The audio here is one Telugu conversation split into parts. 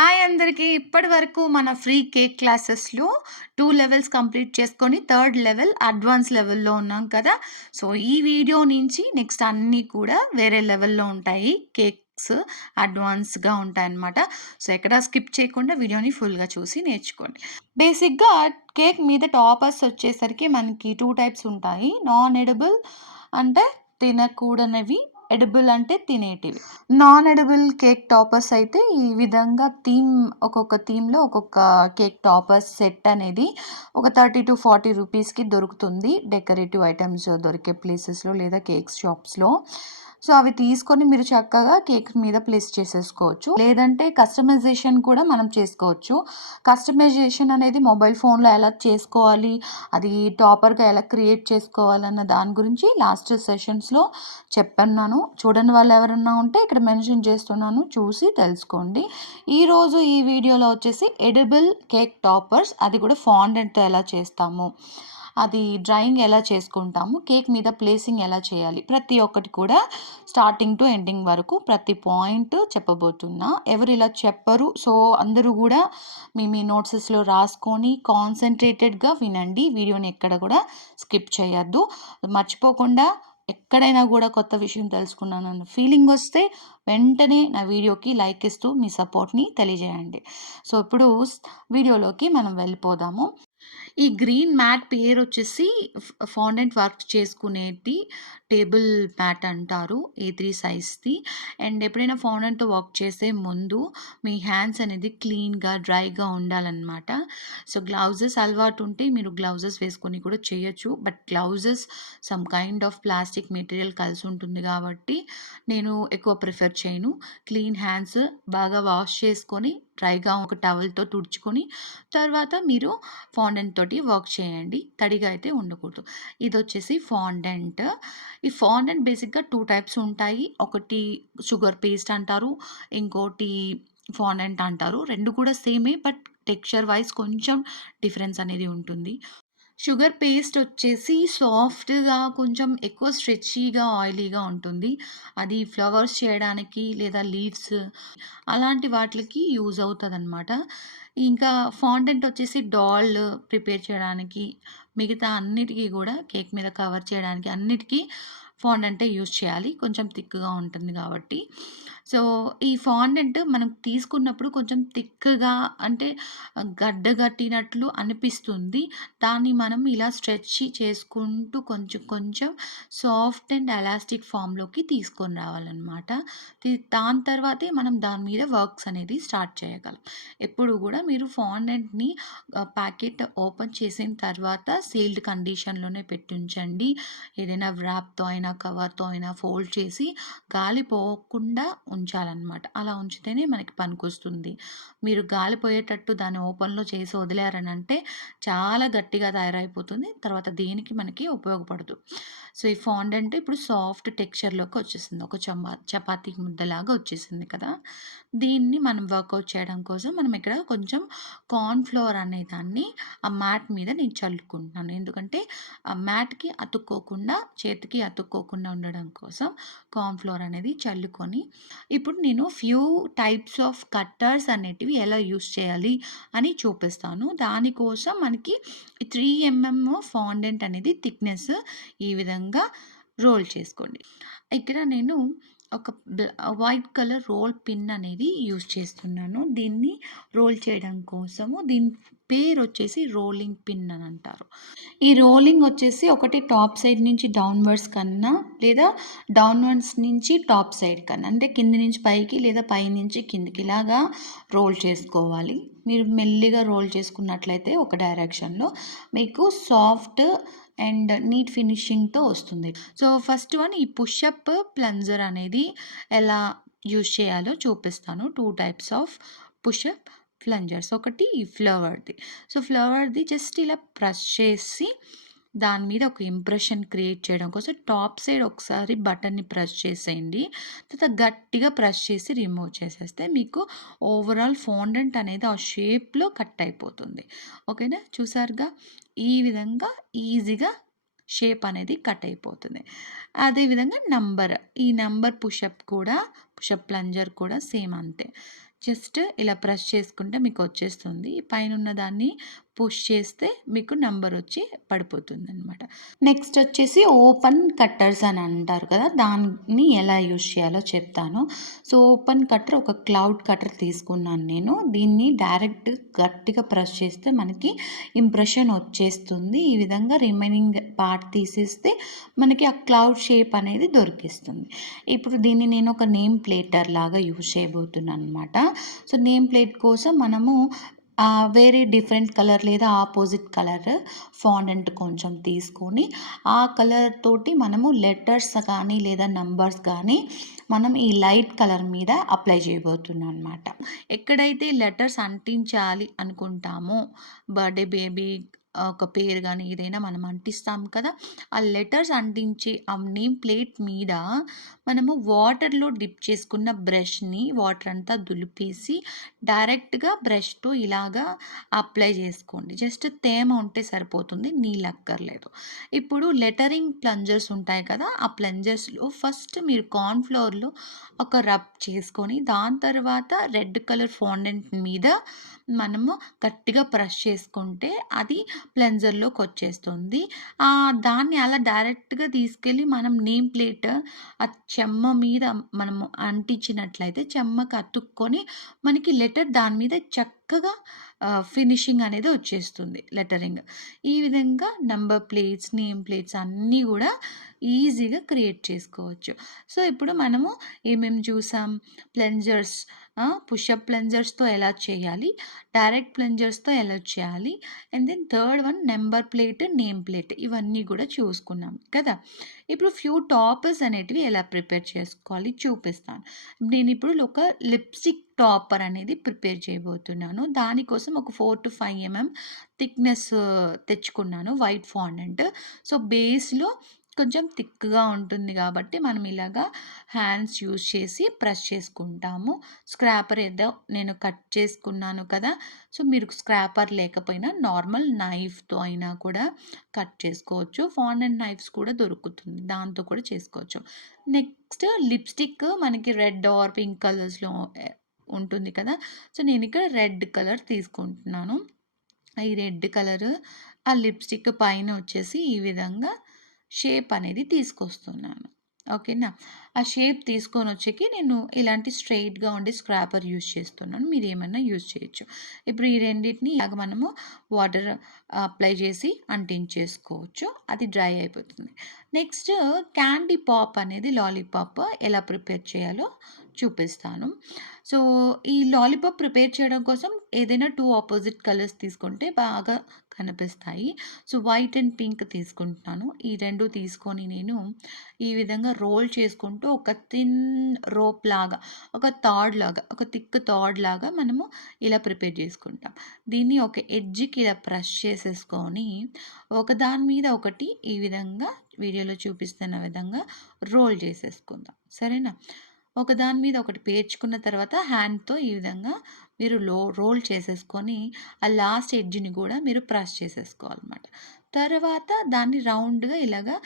హాయ్ అందరికీ. ఇప్పటివరకు మన ఫ్రీ కేక్ క్లాసెస్‌లో 2 లెవెల్స్ కంప్లీట్ చేసుకొని థర్డ్ లెవెల్ అడ్వాన్స్ లెవెల్‌లో ఉన్నాం కదా! సో, ఈ వీడియో నుంచి నెక్స్ట్ అన్నీ కూడా వేరే లెవెల్‌లో ఉంటాయి. కేక్స్ అడ్వాన్స్‌గా ఉంటాయన్నమాట. సో, ఎక్కడ స్కిప్ చేయకుండా వీడియోని ఫుల్‌గా చూసి నేర్చుకోండి. బేసిక్‌గా కేక్ మీద టాపర్స్ వచ్చేసరికి మనకి 2 టైప్స్ ఉంటాయి. నాన్ ఎడిబుల్ అంటే తినకూడనివి. ఎడిబుల్ అంటే తినేటివి. నాన్ ఎడిబుల్ కేక్ టాపర్స్ అయితే ఈ విధంగా ఒక్కొక్క థీమ్‌లో ఒక్కొక్క కేక్ టాపర్స్ సెట్ అనేది ఒక 30-40 రూపీస్‌కి దొరుకుతుంది. డెకరేటివ్ ఐటెమ్స్ దొరికే ప్లేసెస్‌లో లేదా కేక్ షాప్స్‌లో. సో, అవి తీసుకొని మీరు చక్కగా కేక్ మీద ప్లేస్ చేసేసుకోవచ్చు. లేదంటే కస్టమైజేషన్ కూడా మనం చేసుకోవచ్చు. కస్టమైజేషన్ అనేది మొబైల్ ఫోన్‌లో ఎలా చేసుకోవాలి, అది టాపర్‌గా ఎలా క్రియేట్ చేసుకోవాలన్న దాని గురించి లాస్ట్ సెషన్స్‌లో చెప్పన్నాను. చూడని వాళ్ళు ఎవరన్నా ఉంటే ఇక్కడ మెన్షన్ చేస్తున్నాను. చూసి తెలుసుకోండి. ఈరోజు ఈ వీడియోలో వచ్చేసి ఎడిబుల్ కేక్ టాపర్స్, అది కూడా ఫాండెంట్‌తో ఎలా చేస్తాము, అది డ్రాయింగ్ ఎలా చేసుకుంటాము, కేక్ మీద ప్లేసింగ్ ఎలా చేయాలి, ప్రతి ఒక్కటి కూడా స్టార్టింగ్ టు ఎండింగ్ వరకు ప్రతి పాయింట్ చెప్పబోతున్నా. ఎవరు ఇలా చెప్పరు. సో, అందరూ కూడా మీ నోట్సెస్‌లో రాసుకొని కాన్సంట్రేటెడ్‌గా వినండి. వీడియోని ఎక్కడ కూడా స్కిప్ చేయొద్దు. మర్చిపోకుండా ఎక్కడైనా కూడా కొత్త విషయం తెలుసుకున్నానన్న ఫీలింగ్ వస్తే వెంటనే నా వీడియోకి లైక్ ఇస్తూ మీ సపోర్ట్‌ని తెలియజేయండి. సో, ఇప్పుడు వీడియోలోకి మనం వెళ్ళిపోదాము. ఈ గ్రీన్ మ్యాట్ పేరొచ్చేసి ఫాండెంట్ వర్క్ చేసుకునేది టేబుల్ మ్యాట్ అంటారు. ఏ3 సైజ్‌ది. అండ్ ఎప్పుడైనా ఫాండెంట్‌తో వర్క్ చేసే ముందు మీ హ్యాండ్స్ అనేది క్లీన్‌గా, డ్రైగా ఉండాలనమాట. సో, గ్లౌజెస్ అలవాటు ఉంటే మీరు గ్లౌజెస్ వేసుకొని కూడా చేయొచ్చు. But gloves some kind of plastic material కలిసి ఉంటుంది కాబట్టి నేను ఎక్కువ ప్రిఫర్ చేయను. క్లీన్ హ్యాండ్స్ బాగా వాష్ చేసుకొని డ్రైగా ఒక టవల్‌తో తుడుచుకొని తర్వాత మీరు ఫాండెంట్ తోటి వర్క్ చేయండి. తడిగా అయితే ఉండకూడదు. ఇదొచ్చేసి ఫాండెంట్. ఈ ఫాండెంట్ బేసిక్‌గా 2 టైప్స్ ఉంటాయి. ఒకటి షుగర్ పేస్ట్ అంటారు. ఇంకోటి ఫాండెంట్ అంటారు. 2 కూడా సేమే, బట్ టెక్స్చర్ వైస్ కొంచెం డిఫరెన్స్ అనేది ఉంటుంది. షుగర్ పేస్ట్ వచ్చేసి సాఫ్ట్‌గా కొంచెం ఎక్కువ స్ట్రెచీగా, ఆయిలీగా ఉంటుంది. అది ఫ్లవర్స్ చేయడానికి లేదా లీవ్స్ అలాంటి వాటిలకి యూజ్ అవుతదనమాట. ఇంకా ఫాండెంట్ వచ్చేసి డాల్ ప్రిపేర్ చేయడానికి, మిగతా అన్నిటికి గూడా కేక్ మీద కవర్ చేయడానికి అన్నిటికి ఫాండెంటే యూజ్ చేయాలి. కొంచెం థిక్‌గా ఉంటుంది కాబట్టి. సో, ఈ ఫాండెంట్ మనం తీసుకున్నప్పుడు కొంచెం థిక్‌గా అంటే గడ్డగట్టినట్లు అనిపిస్తుంది. దాన్ని మనం ఇలా స్ట్రెచ్ చేసుకుంటూ కొంచెం కొంచెం సాఫ్ట్ అండ్ ఎలాస్టిక్ ఫామ్‌లోకి తీసుకొని రావాలనమాట. దాని తర్వాతే మనం దాని మీద వర్క్స్ అనేది స్టార్ట్ చేయగలం. ఎప్పుడు గూడా మీరు ఫాండెంట్‌ని ప్యాకెట్ ఓపెన్ చేసిన తర్వాత సీల్డ్ కండిషన్‌లోనే పెట్టుంచండి. ఏదైనా వ్రాప్‌తో అయినా, కవర్‌తో అయినా ఫోల్డ్ చేసి గాలి పోకుండా ఉంచాలనమాట. అలా ఉంచితేనే మనకి పనికొస్తుంది. మీరు గాలి పోయేటట్టు దాన్ని ఓపెన్‌లో చేసి వదిలారనంటే చాలా గట్టిగా తయారైపోతుంది. తర్వాత దేనికి మనకి ఉపయోగపడదు. సో, ఈ ఫాండెంట్ ఇప్పుడు సాఫ్ట్ టెక్స్చర్‌లోకి వచ్చేసింది. ఒక చపాతీ ముద్దలాగా వచ్చేసింది కదా! దీన్ని మనం వర్కౌట్ చేయడం కోసం మనం ఇక్కడ కొంచెం కార్న్ ఫ్లోర్ అనే దాన్ని ఆ మ్యాట్ మీద నేను చల్లుకుంటున్నాను. ఎందుకంటే ఆ మ్యాట్‌కి అతుక్కోకుండా, చేతికి అతుక్కోకుండా ఉండడం కోసం కార్న్ ఫ్లోర్ అనేది చల్లుకొని, ఇప్పుడు నేను ఫ్యూ టైప్స్ ఆఫ్ కట్టర్స్ అనేటివి ఎలా యూజ్ చేయాలి అని చూపిస్తాను. దానికోసం మనకి 3 ఫాండెంట్ అనేది థిక్‌నెస్ ఈ విధంగా రోల్ చేసుకోండి. ఇక్కడ నేను ఒక వైట్ కలర్ రోల్ పిన్ అనేది యూజ్ చేస్తున్నాను. దీన్ని రోల్ చేయడం కోసము దీని పేరొచ్చేసి రోలింగ్ పిన్ అని అంటారు. ఈ రోలింగ్ వచ్చేసి ఒకటి టాప్ సైడ్ నుంచి డౌన్‌వర్డ్స్ కన్నా, లేదా డౌన్‌వర్డ్స్ నుంచి టాప్ సైడ్ కన్నా, అంటే కింది నుంచి పైకి లేదా పై నుంచి కిందికి ఇలాగా రోల్ చేసుకోవాలి. మీరు మెల్లిగా రోల్ చేసుకున్నట్లయితే ఒక డైరెక్షన్‌లో మీకు సాఫ్ట్ అండ్ నీట్ ఫినిషింగ్‌తో వస్తుంది. సో, ఫస్ట్ వన్ ఈ పుష్ అప్ ప్లెన్జర్ అనేది ఎలా యూజ్ చేయాలో చూపిస్తాను. 2 టైప్స్ ఆఫ్ పుష్ అప్ ప్లెంజర్స్. ఒకటి ఈ ఫ్లవర్‌ది. సో, ఫ్లవర్‌ది జస్ట్ ఇలా ప్రెస్ చేసి దాని మీద ఒక ఇంప్రెషన్ క్రియేట్ చేయడం కోసం టాప్ సైడ్ ఒకసారి బటన్‌ని ప్రెస్ చేసేయండి. తర్వాత గట్టిగా ప్రెస్ చేసి రిమూవ్ చేసేస్తే మీకు ఓవరాల్ ఫాండెంట్ అనేది ఆ షేప్‌లో కట్ అయిపోతుంది. ఓకేనా? చూసారుగా? ఈ విధంగా ఈజీగా షేప్ అనేది కట్ అయిపోతుంది. అదేవిధంగా నంబర్, ఈ నంబర్ పుషప్ ప్లంజర్ కూడా సేమ్ అంతే. జస్ట్ ఇలా ప్రెస్ చేసుకుంటే మీకొచ్చేస్తుంది. పైనున్న దాన్ని పుష్ చేస్తే మీకు నంబరొచ్చి పడిపోతుందనమాట. నెక్స్ట్ వచ్చేసి ఓపెన్ కట్టర్స్ అని అంటారు కదా! దాన్ని ఎలా యూజ్ చేయాలో చెప్తాను. సో, ఓపెన్ కట్టర్ ఒక క్లౌడ్ కట్టర్ తీసుకున్నాను నేను. దీన్ని డైరెక్ట్ గట్టిగా ప్రెస్ చేస్తే మనకి ఇంప్రెషన్ వచ్చేస్తుంది. ఈ విధంగా రిమైనింగ్ పార్ట్ తీసేస్తే మనకి ఆ క్లౌడ్ షేప్ అనేది దొరికిస్తుంది. ఇప్పుడు దీన్ని నేను ఒక నేమ్ ప్లేటర్ లాగా యూజ్ చేయబోతున్నాననమాట. సో, నేమ్ ప్లేట్ కోసం మనము వేరే డిఫరెంట్ కలర్ లేదా ఆపోజిట్ కలర్ ఫాండెంట్ కొంచెం తీసుకొని, ఆ కలర్ తోటి మనము లెటర్స్ కానీ లేదా నంబర్స్ కానీ మనం ఈ లైట్ కలర్ మీద అప్లై చేయబోతున్నాం అనమాట. ఎక్కడైతే లెటర్స్ అంటించాలి అనుకుంటామో, బర్త్‌డే బేబీ ఒక పేరు గానీ ఏదైనా మనం అంటిస్తాం కదా! ఆ లెటర్స్ అంటించే ఆ నేమ్ ప్లేట్ మీద మనము వాటర్‌లో డిప్ చేసుకున్న బ్రష్‌ని వాటర్ అంతా దులిపేసి డైరెక్ట్‌గా బ్రష్‌తో ఇలాగా అప్లై చేసుకోండి. జస్ట్ తేమ ఉంటే సరిపోతుంది. నీళ్ళక్కర్లేదు. ఇప్పుడు లెటరింగ్ ప్లంజర్స్ ఉంటాయి కదా! ఆ ప్లంజర్స్‌లో ఫస్ట్ మీరు కార్న్ ఫ్లోర్‌లో ఒక రబ్ చేసుకొని, దాని తర్వాత రెడ్ కలర్ ఫాండెంట్ మీద మనము గట్టిగా ప్రెస్ చేసుకుంటే అది ప్లెంజర్‌లోకొచ్చేస్తుంది. దాన్ని అలా డైరెక్ట్‌గా తీసుకెళ్ళి మనం నేమ్ ప్లేట్ ఆ చెమ్మ మీద మనము అంటించినట్లయితే చెమ్మకి అతుక్కొని మనకి లెటర్ దాని మీద చక్కగా ఫినిషింగ్ అనేది వచ్చేస్తుంది లెటరింగ్. ఈ విధంగా నంబర్ ప్లేట్స్, నేమ్ ప్లేట్స్ అన్నీ గూడా ఈజీగా క్రియేట్ చేసుకోవచ్చు. సో, ఇప్పుడు మనము ఏమేమి చూసాం? ప్లెంజర్స్, పుషప్ ప్లెంజర్స్‌తో ఎలా చేయాలి? డైరెక్ట్ ప్లెంజర్స్‌తో ఎలా చేయాలి? And then third one number plate, name plate ఇవన్నీ గూడా చూసుకున్నాం కదా! ఇప్పుడు ఫ్యూ టాపర్స్ అనేటివి ఎలా ప్రిపేర్ చేసుకోవాలి చూపిస్తాను. నేనిప్పుడు ఒక లిప్‌స్టిక్ టాపర్ అనేది ప్రిపేర్ చేయబోతున్నాను. దానికోసం ఒక 4-5 థిక్‌నెస్ తెచ్చుకున్నాను వైట్ ఫాండెంట్. సో, బేస్‌లో కొంచెం థిక్‌గా ఉంటుంది గాబట్టి, మనం ఇలాగా హ్యాండ్స్ యూజ్ చేసి ప్రెస్ చేసుకుంటాము. స్క్రాపర్ ఏదో నేను కట్ చేసుకున్నాను కదా! సో, మీరు స్క్రాపర్ లేకపోయినా నార్మల్ నైఫ్‌తో అయినా కూడా కట్ చేసుకోవచ్చు. ఫాండెంట్ నైఫ్స్ కూడా దొరుకుతుంది. దాంతో కూడా చేసుకోవచ్చు. నెక్స్ట్ లిప్‌స్టిక్ మనకి రెడ్ ఆర్ పింక్ కలర్స్‌లో ఉంటుంది కదా! సో, నేనిక్కడ రెడ్ కలర్ తీసుకుంటున్నాను. ఈ రెడ్ కలరు ఆ లిప్‌స్టిక్ పైన వచ్చేసి ఈ విధంగా షేప్ అనేది తీసుకొస్తున్నాను. ఓకేనా? ఆ షేప్ తీసుకొనొచ్చేకి నేను ఇలాంటి స్ట్రెయిట్‌గా ఉండే స్క్రాపర్ యూజ్ చేస్తున్నాను. మీరేమన్నా యూజ్ చేయొచ్చు. ఇప్పుడు ఈ రెండిటిని ఇలాగ మనము వాటర్ అప్లై చేసి అంటించేసుకోవచ్చు. అది డ్రై అయిపోతుంది. నెక్స్ట్ క్యాండీ పాప్ అనేది లాలీపాప్ ఎలా ప్రిపేర్ చేయాలో చూపిస్తాను. సో, ఈ లాలీపాప్ ప్రిపేర్ చేయడం కోసం ఏదైనా 2 అపోజిట్ కలర్స్ తీసుకుంటే బాగా కనిపిస్తాయి. సో, వైట్ అండ్ పింక్ తీసుకుంటున్నాను. ఈ 2 తీసుకొని నేను ఈ విధంగా రోల్ చేసుకుంటూ ఒక థిన్ రోప్ లాగా, ఒక తాడ్ లాగా, ఒక థిక్ తాడ్ లాగా మనము ఇలా ప్రిపేర్ చేసుకుంటాం. దీన్ని ఒక ఎడ్జ్‌కి ఇలా ప్రెస్ చేసేసుకొని, ఒకదాని మీద ఒకటి ఈ విధంగా వీడియోలో చూపిస్తున్న విధంగా రోల్ చేసేసుకుందాం. సరేనా? ఒకదాని మీద ఒకటి పేర్చుకున్న తర్వాత హ్యాండ్‌తో ఈ విధంగా మీరు రోల్ చేసేసుకొని, ఆ లాస్ట్ ఎడ్జ్‌ని గూడా మీరు ప్రెస్ చేసేసుకోవాలన్నమాట. తర్వాత దాన్ని రౌండ్‌గా ఇలాగా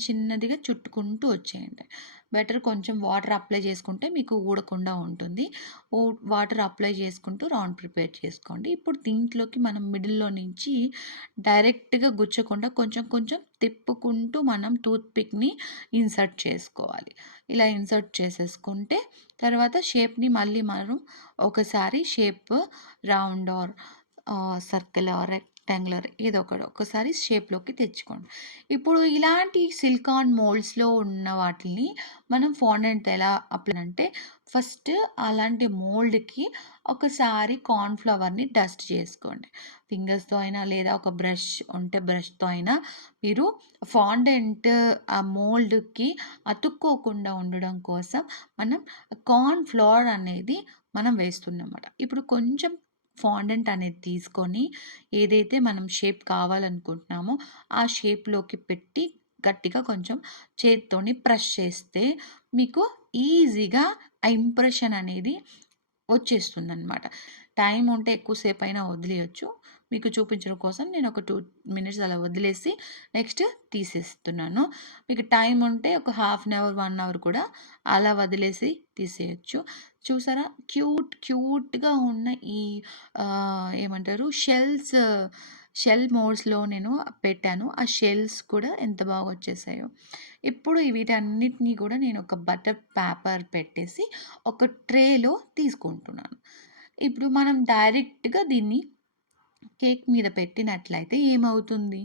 చిన్నదిగా చుట్టుకుంటూ వచ్చేయండి. బెటర్ కొంచెం వాటర్ అప్లై చేసుకుంటే మీకు ఊడకుండా ఉంటుంది. ఓ వాటర్ అప్లై చేసుకుంటూ రౌండ్ ప్రిపేర్ చేసుకోండి. ఇప్పుడు దీంట్లోకి మనం మిడిల్‌లో నుంచి డైరెక్ట్‌గా గుచ్చకుండా కొంచెం కొంచెం తిప్పుకుంటూ మనం టూత్ పిక్‌ని ఇన్సర్ట్ చేసుకోవాలి. ఇలా ఇన్సర్ట్ చేసేసుకుంటే తర్వాత షేప్‌ని మళ్ళీ మనం ఒకసారి shape round or circle or rectangular ఏదో ఒకటి ఒకసారి షేప్‌లోకి తెచ్చుకోండి. ఇప్పుడు ఇలాంటి సిలికాన్ మోల్డ్స్‌లో ఉన్న వాటిల్ని మనం ఫాండెంట్ ఎలా అప్లై అంటే ఫస్ట్ అలాంటి మోల్డ్‌కి ఒకసారి కార్న్ ఫ్లవర్‌ని డస్ట్ చేసుకోండి. ఫింగర్స్‌తో అయినా లేదా ఒక బ్రష్ ఉంటే బ్రష్‌తో అయినా మీరు ఫాండెంట్ ఆ మోల్డ్‌కి అతుక్కోకుండా ఉండడం కోసం మనం కార్న్ ఫ్లోర్ అనేది మనం వేస్తున్నామన్నమాట. ఇప్పుడు కొంచెం ఫాండెంట్ అనేది తీసుకొని ఏదైతే మనం షేప్ కావాలనుకుంటున్నామో ఆ షేప్‌లోకి పెట్టి గట్టిగా కొంచెం చేత్తోని ప్రెస్ చేస్తే మీకు ఈజీగా ఆ ఇంప్రెషన్ అనేది వచ్చేస్తుందనమాట. టైం ఉంటే ఎక్కువ సేపైనా వదిలేయొచ్చు. మీకు చూపించడం కోసం నేను ఒక 2 మినిట్స్ అలా వదిలేసి నెక్స్ట్ తీసేస్తున్నాను. మీకు టైం ఉంటే ఒక హాఫ్ అన్ అవర్, 1 అవర్ కూడా అలా వదిలేసి తీసేయొచ్చు. చూసారా? క్యూట్‌గా ఉన్న ఈ ఏమంటారు షెల్ మోడ్స్‌లో నేను పెట్టాను. ఆ షెల్స్ కూడా ఎంత బాగా వచ్చేసాయో. ఇప్పుడు వీటన్నిటిని కూడా నేను ఒక బటర్ పేపర్ పెట్టేసి ఒక ట్రేలో తీసుకుంటున్నాను. ఇప్పుడు మనం డైరెక్ట్‌గా దీన్ని కేక్ మీద పెట్టినట్లయితే ఏమవుతుంది?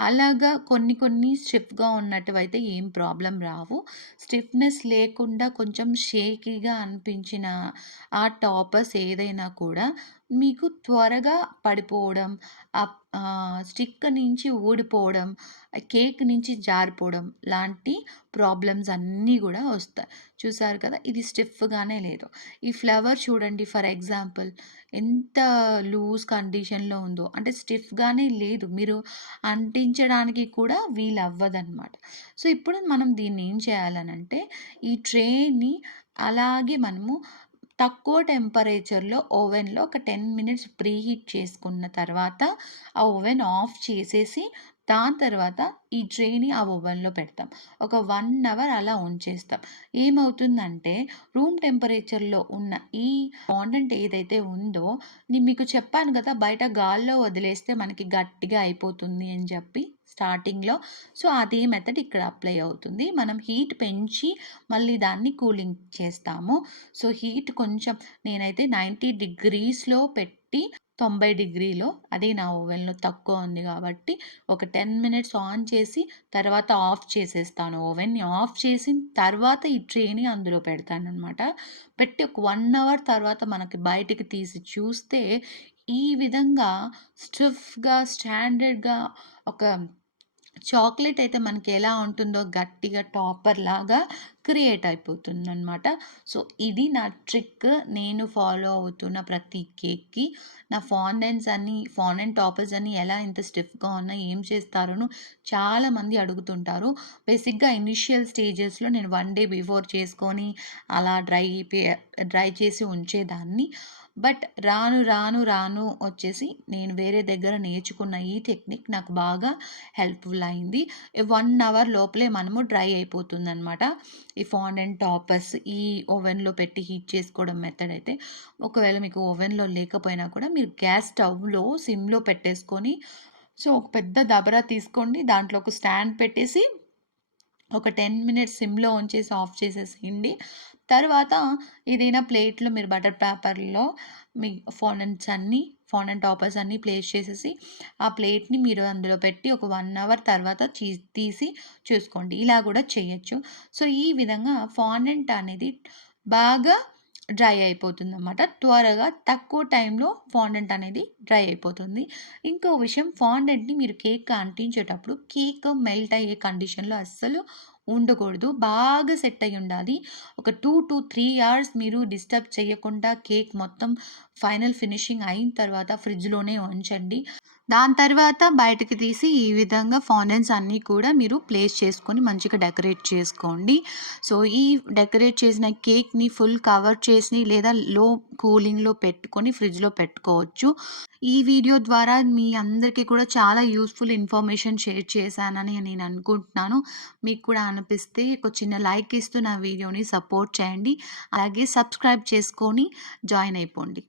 అలాగా కొన్ని స్టిఫ్‌గా ఉన్నటివైతే ఏం ప్రాబ్లమ్ రావు. స్టిఫ్‌నెస్ లేకుండా కొంచెం షేకీగా అనిపించిన ఆ టాపర్స్ ఏదైనా కూడా మీకు త్వరగా పడిపోవడం, స్టిక్ నుంచి ఊడిపోవడం, కేక్ నుంచి జారిపోవడం లాంటి ప్రాబ్లమ్స్ అన్నీ గూడా వస్తాయి. చూసారు కదా! ఇది స్టిఫ్‌గానే లేదు. ఈ ఫ్లవర్ చూడండి ఫర్ ఎగ్జాంపుల్ ఎంత లూజ్ కండిషన్‌లో ఉందో. అంటే స్టిఫ్‌గానే లేదు. మీరు అంటించడానికి కూడా వీలవ్వదనమాట. సో, ఇప్పుడు మనం దీన్నేం చేయాలనంటే, ఈ ట్రేని అలాగే మనము తక్కువ టెంపరేచర్‌లో ఓవెన్‌లో ఒక 10 మినిట్స్ ప్రీహీట్ చేసుకున్న తర్వాత, ఆ ఓవెన్ ఆఫ్ చేసేసి, దాని తర్వాత ఈ ట్రేని ఆ ఓవెన్‌లో పెడతాం. ఒక 1 అవర్ అలా ఉంచేస్తాం. ఏమవుతుందంటే, రూమ్ టెంపరేచర్‌లో ఉన్న ఈ ఫాండెంట్ ఏదైతే ఉందో మీకు చెప్పాను గదా! బయట గాల్లో వదిలేస్తే మనకి గట్టిగా అయిపోతుంది అని జెప్పి స్టార్టింగ్‌లో. సో, అదే మెథడ్ ఇక్కడ అప్లై అవుతుంది. మనం హీట్ పెంచి మళ్ళీ దాన్ని కూలింగ్ చేస్తాము. సో, హీట్ కొంచెం నేనైతే 90 డిగ్రీస్‌లో పెట్టి 90 డిగ్రీలో అది నా ఓవెన్‌లో తక్కువ ఉంది గాబట్టి ఒక 10 మినిట్స్ ఆన్ చేసి తర్వాత ఆఫ్ చేసేస్తాను. ఓవెన్‌ని ఆఫ్ చేసిన తర్వాత ఈ ట్రేని అందులో పెడతాననమాట. పెట్టి ఒక 1 అవర్ తర్వాత మనకి బయటికి తీసి చూస్తే ఈ విధంగా స్టిఫ్‌గా, స్టాండర్డ్‌గా ఒక చాక్లేట్ అయితే మనకి ఎలా ఉంటుందో గట్టిగా టాపర్‌లాగా క్రియేట్ అయిపోతుందనమాట. సో, ఇది నా ట్రిక్. నేను ఫాలో అవుతున్న ప్రతి కేక్‌కి. నా ఫాండెంట్ టాపర్స్ అన్నీ ఎలా ఇంత స్టిఫ్‌గా ఉన్నాయి, ఏం చేస్తారు అని చాలామంది అడుగుతుంటారు. బేసిక్‌గా ఇనీషియల్ స్టేజెస్‌లో నేను 1 డే బిఫోర్ చేసుకొని అలా డ్రై చేసి ఉంచేదాన్ని. బట్ రాను వచ్చేసి నేను వేరే దగ్గర నేర్చుకున్న ఈ టెక్నిక్ నాకు బాగా హెల్ప్‌ఫుల్ అయింది. 1 అవర్ లోపలే మనము డ్రై అయిపోతుందనమాట. ఈ ఫాండెంట్ టాపర్స్ ఈ ఓవెన్‌లో పెట్టి హీట్ చేసుకోవడం మెథడ్ అయితే. ఒకవేళ మీకు ఓవెన్‌లో లేకపోయినా కూడా మీరు గ్యాస్ స్టవ్‌లో సిమ్‌లో పెట్టేసుకొని సో, ఒక పెద్ద దబరా తీసుకోండి. దాంట్లో ఒక స్టాండ్ పెట్టేసి ఒక 10 మినిట్స్ సిమ్‌లో ఉంచేసి ఆఫ్ చేసేసేయండి. తర్వాత ఏదైనా ప్లేట్‌లో మీరు బటర్ పేపర్‌లో మీ ఫాండెంట్ టాపర్స్ అన్నీ ప్లేస్ చేసేసి, ఆ ప్లేట్‌ని మీరు అందులో పెట్టి ఒక 1 అవర్ తర్వాత తీసి చూసుకోండి. ఇలా గూడా చేయొచ్చు. సో, ఈ విధంగా ఫాండెంట్ అనేది బాగా డ్రై అయిపోతుందనమాట. త్వరగా తక్కువ టైంలో ఫాండెంట్ అనేది డ్రై అయిపోతుంది. ఇంకో విషయం ఫాండెంట్‌ని మీరు కేక్ అంటించేటప్పుడు కేక్ మెల్ట్ అయ్యే కండిషన్‌లో అస్సలు ఉండకూడదు. బాగా సెట్ అయ్యుండాలి. ఒక 2-3 అవర్స్ మీరు డిస్టర్బ్ చేయకుండా కేక్ మొత్తం ఫైనల్ ఫినిషింగ్ అయిన తర్వాత ఫ్రిడ్జ్‌లోనే ఉంచండి. దాని తర్వాత బయటకి తీసి ఈ విధంగా ఫాండెంట్స్ అన్నీ కూడా మీరు ప్లేస్ చేసుకొని మంచిగా డెకరేట్ చేసుకోండి. సో, ఈ డెకరేట్ చేసిన కేక్‌ని ఫుల్ కవర్ చేసి లేదా లో కూలింగ్‌లో పెట్టుకొని ఫ్రిడ్జ్‌లో పెట్టుకోవచ్చు. ఈ వీడియో ద్వారా మీ అందరికీ కూడా చాలా యూజ్‌ఫుల్ ఇన్ఫర్మేషన్ షేర్ చేశానని నేను అనుకుంటున్నాను. మీకు కూడా అనిపిస్తే ఒక చిన్న లైక్ ఇస్తూ నా వీడియోని సపోర్ట్ చేయండి. అలాగే సబ్స్క్రైబ్ చేసుకొని జాయిన్ అయిపోండి.